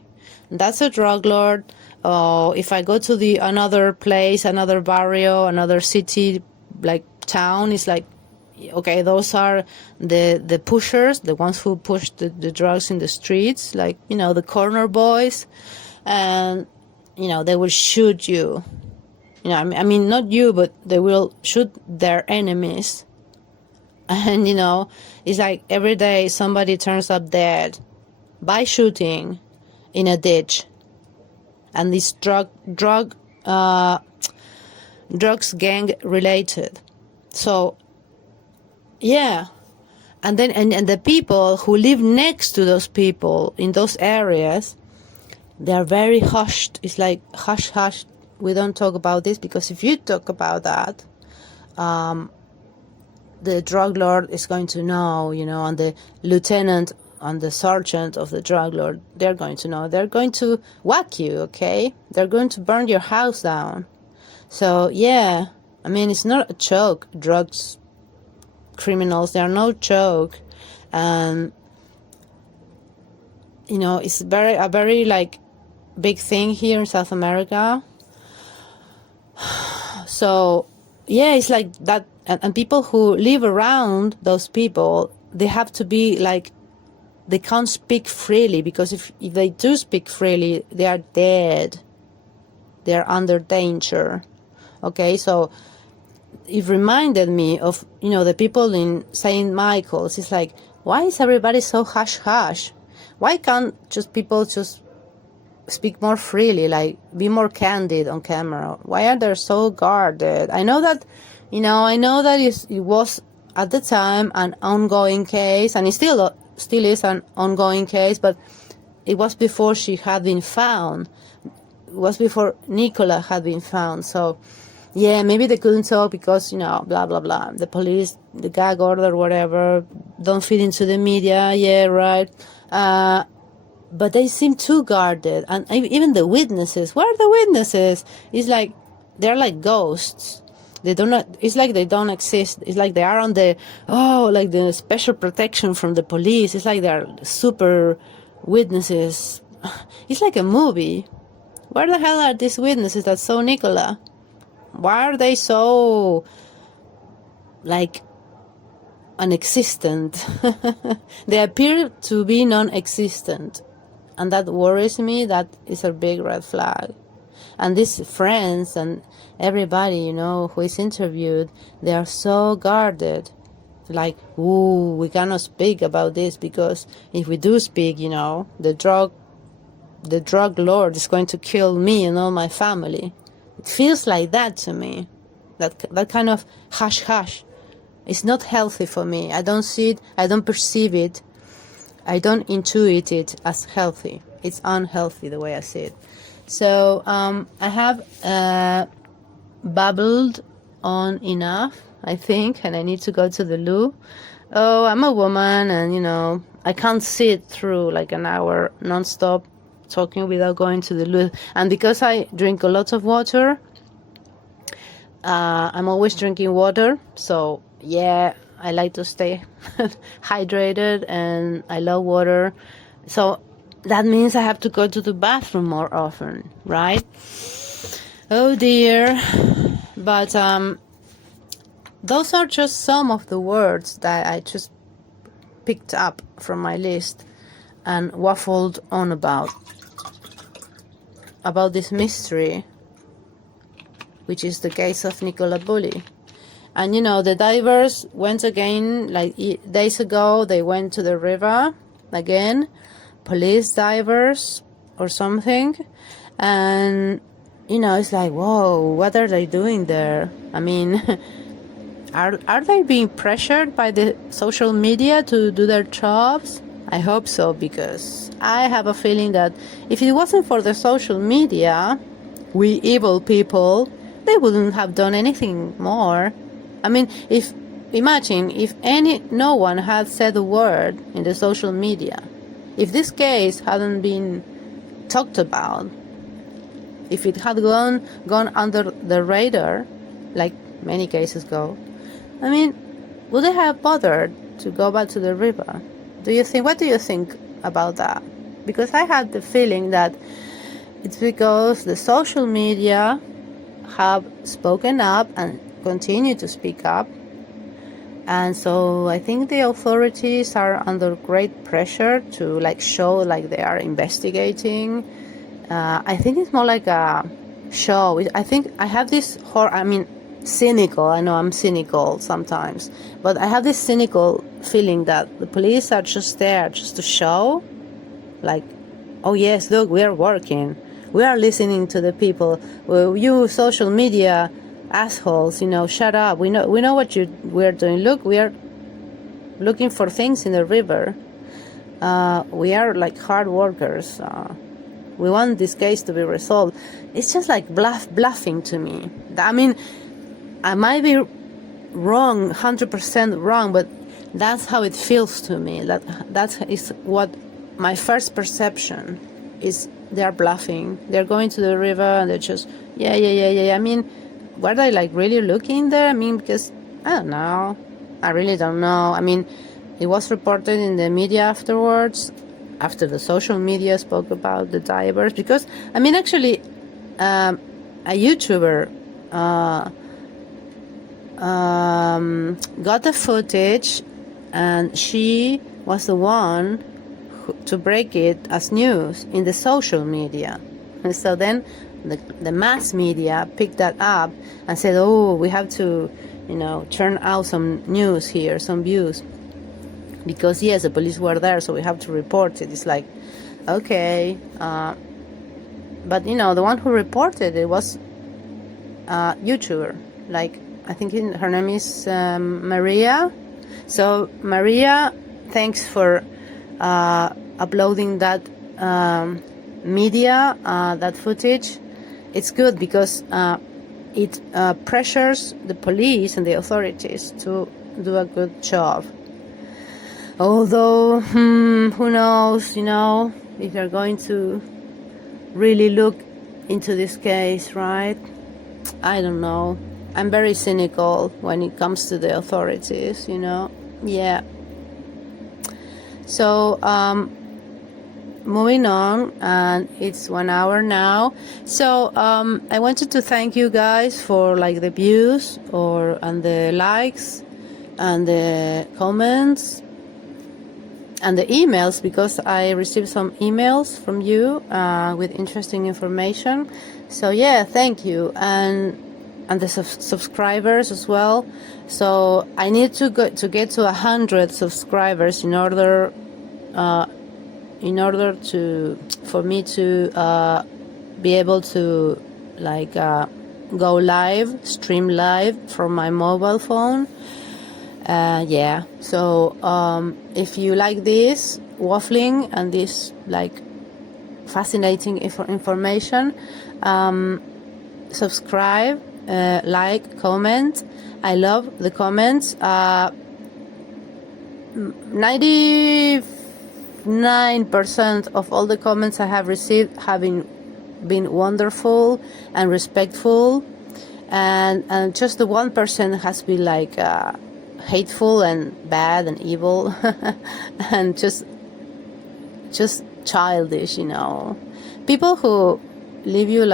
That's a drug lord. If I go to another place, another barrio, another city, like town, it's like, okay, those are the pushers, the ones who push the drugs in the streets, like, the corner boys. And, they will shoot you. I mean, not you, but they will shoot their enemies. And, it's like every day somebody turns up dead by shooting in a ditch. And this drugs gang related. So, yeah. And then, and the people who live next to those people in those areas, they are very hushed. It's like, hush, hush. We don't talk about this, because if you talk about that, the drug lord is going to know, and the lieutenant and the sergeant of the drug lord, they're going to know. They're going to whack you, okay? They're going to burn your house down. So, yeah, I mean, it's not a joke. Drugs, criminals, they are no joke. And, it's a very, like, big thing here in South America. So, yeah, it's like that. And people who live around those people, they have to be like, they can't speak freely, because if they do speak freely, they are dead. They are under danger. Okay, so it reminded me of, the people in St. Michael's. It's like, why is everybody so hush-hush? Why can't people just speak more freely, like be more candid on camera? Why are they so guarded? I know that it was at the time an ongoing case, and it still is an ongoing case, but it was before she had been found. It was before Nicola had been found. So, yeah, maybe they couldn't talk because, blah, blah, blah. The police, the gag order, whatever, don't fit into the media. Yeah, right. But they seem too guarded. And even the witnesses, where are the witnesses? It's like, they're like ghosts. They do not, it's like they don't exist. It's like they are on like the special protection from the police. It's like they're super witnesses. It's like a movie. Where the hell are these witnesses that saw Nicola? Why are they so, like, non-existent? They appear to be non-existent. And that worries me. That is a big red flag. And these friends and everybody, who is interviewed, they are so guarded. Like, ooh, we cannot speak about this, because if we do speak, the drug lord is going to kill me and all my family. It feels like that to me. That kind of hush-hush. It's not healthy for me. I don't see it. I don't perceive it. I don't intuit it as healthy. It's unhealthy the way I see it. So I have babbled on enough, I think, and I need to go to the loo. Oh, I'm a woman, and, I can't sit through like an hour nonstop talking without going to the loo. And because I drink a lot of water, I'm always drinking water. So, yeah, I like to stay hydrated, and I love water. So that means I have to go to the bathroom more often, right? Oh dear. But those are just some of the words that I just picked up from my list and waffled on about this mystery, which is the case of Nicola Bulley. And the divers went again, like days ago, they went to the river again, police divers or something, and it's like, whoa, what are they doing there? I mean, are they being pressured by the social media to do their jobs? I hope so, because I have a feeling that if it wasn't for the social media, we evil people, they wouldn't have done anything more. I mean, imagine if no one had said a word in the social media, if this case hadn't been talked about, if it had gone under the radar, like many cases go, I mean, would they have bothered to go back to the river? What do you think about that? Because I had the feeling that it's because the social media have spoken up and continue to speak up. And so I think the authorities are under great pressure to show they are investigating. I think it's more like a show. I think I have this cynical. I know I'm cynical sometimes, but I have this cynical feeling that the police are just there just to show, oh yes, look, we are working. We are listening to the people. Well, you social media assholes, shut up. We know what we're doing. Look, we are looking for things in the river. We are hard workers. We want this case to be resolved. It's just bluffing to me. I mean, I might be wrong, 100% wrong, but that's how it feels to me. That is what my first perception is. They're bluffing. They're going to the river and they're just, yeah. I mean, were they really looking there? I mean, because I don't know. I really don't know. I mean, it was reported in the media afterwards, after the social media spoke about the divers. Because, I mean, actually, a YouTuber got the footage, and she was the one to break it as news in the social media. And so then the mass media picked that up and said, oh, we have to, churn out some news here, some views. Because, yes, the police were there, so we have to report it. It's like, okay. But, the one who reported it was a YouTuber. I think her name is Maria. So, Maria, thanks for uploading that media, that footage. It's good because it pressures the police and the authorities to do a good job. Although, who knows, if they're going to really look into this case, right? I don't know. I'm very cynical when it comes to the authorities, Yeah. So, moving on, and it's 1 hour now. So, I wanted to thank you guys for the views and the likes and the comments and the emails, because I received some emails from you with interesting information. So yeah, thank you, and the subscribers as well. So I need to get to 100 subscribers in order for me to be able to go live, stream live from my mobile phone. Yeah, so if you like this waffling and this fascinating information, subscribe, like, comment. I love the comments. 99% of all the comments I have received have been wonderful and respectful, and just the 1% has been hateful and bad and evil and just childish, people who leave you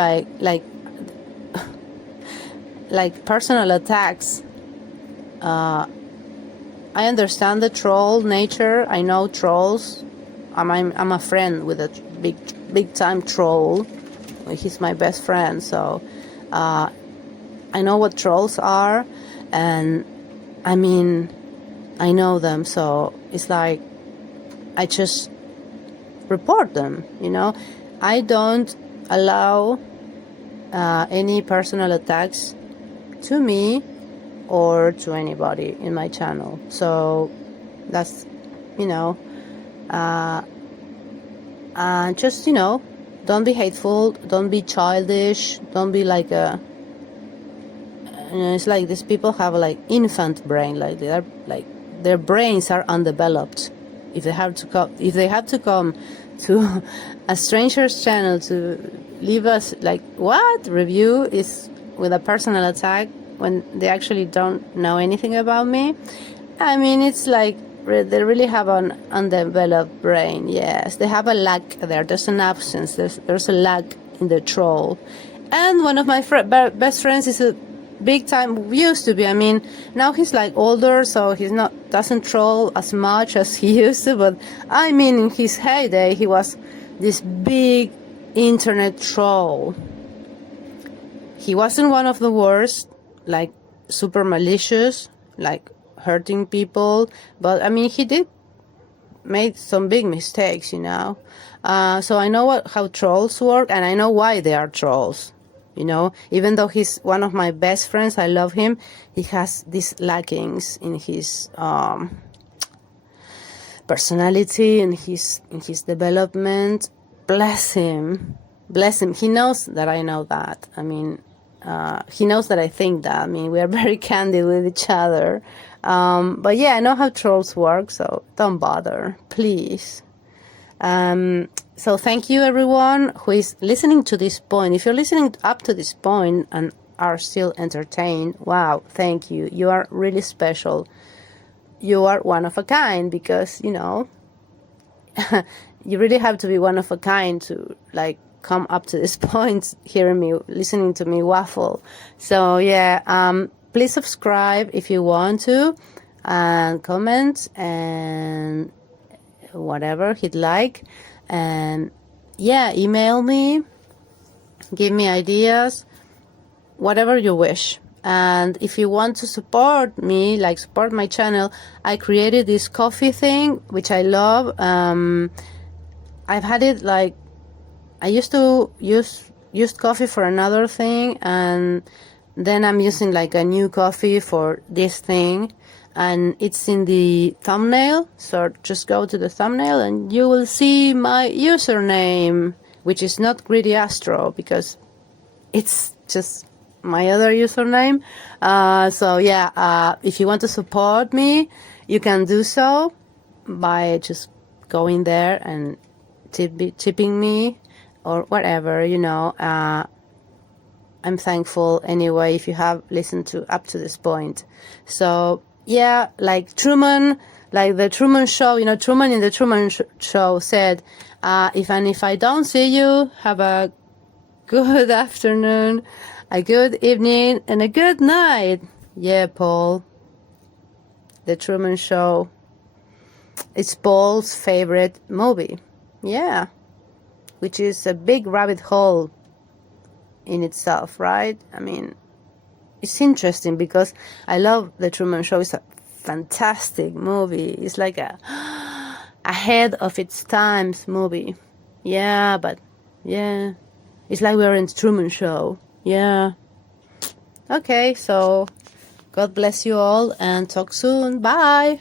personal attacks. I understand the troll nature. I know trolls. I'm a friend with a big time troll. He's my best friend, so I know what trolls are, and I mean, I know them, so it's I just report them, I don't allow any personal attacks to me or to anybody in my channel. So that's, you know, just, you know, don't be hateful, don't be childish, don't be like a, you know, it's like these people have like infant brain, like they're like, their brains are undeveloped. If they have to come to a stranger's channel to leave us like what review is with a personal attack when they actually don't know anything about me, I mean, it's like they really have an undeveloped brain. Yes, they have a lack there. There's an absence. There's a lack in the troll. And one of my best friends is a big time, used to be. I mean, now he's like older, so he's doesn't troll as much as he used to. But I mean, in his heyday, he was this big internet troll. He wasn't one of the worst, like super malicious, like hurting people, but I mean, he did made some big mistakes, you know. So I know how trolls work, and I know why they are trolls. You know, even though he's one of my best friends, I love him, he has these lackings in his personality and his development. Bless him. He knows that I know that. I mean, he knows that I think that. I mean, we are very candid with each other. But yeah, I know how trolls work, so don't bother, please. So thank you, everyone who is listening to this point. If you're listening up to this point and are still entertained, wow, thank you. You are really special. You are one of a kind, because, you know, you really have to be one of a kind to, like, come up to this point, hearing me, listening to me waffle. So yeah, please subscribe if you want to, and comment and whatever hit like, and yeah, email me, give me ideas, whatever you wish. And if you want to support me, like support my channel, I created this coffee thing, which I love. I've had it, like, I used to use coffee for another thing, and then I'm using like a new coffee for this thing, and it's in the thumbnail. So just go to the thumbnail and you will see my username, which is not GrittyAstro, because it's just my other username. So yeah, if you want to support me, you can do so by just going there and tipping me or whatever, you know. I'm thankful anyway if you have listened to up to this point. So yeah, like Truman, like the Truman Show, you know, Truman in the Truman Show said, if I don't see you, have a good afternoon, a good evening, and a good night. Yeah, Paul. The Truman Show. It's Paul's favorite movie. Yeah. Which is a big rabbit hole in itself, right? I mean, it's interesting because I love The Truman Show. It's a fantastic movie. It's like a ahead of its times movie. Yeah, but yeah, it's like we're in The Truman Show. Yeah. Okay, so God bless you all and talk soon. Bye.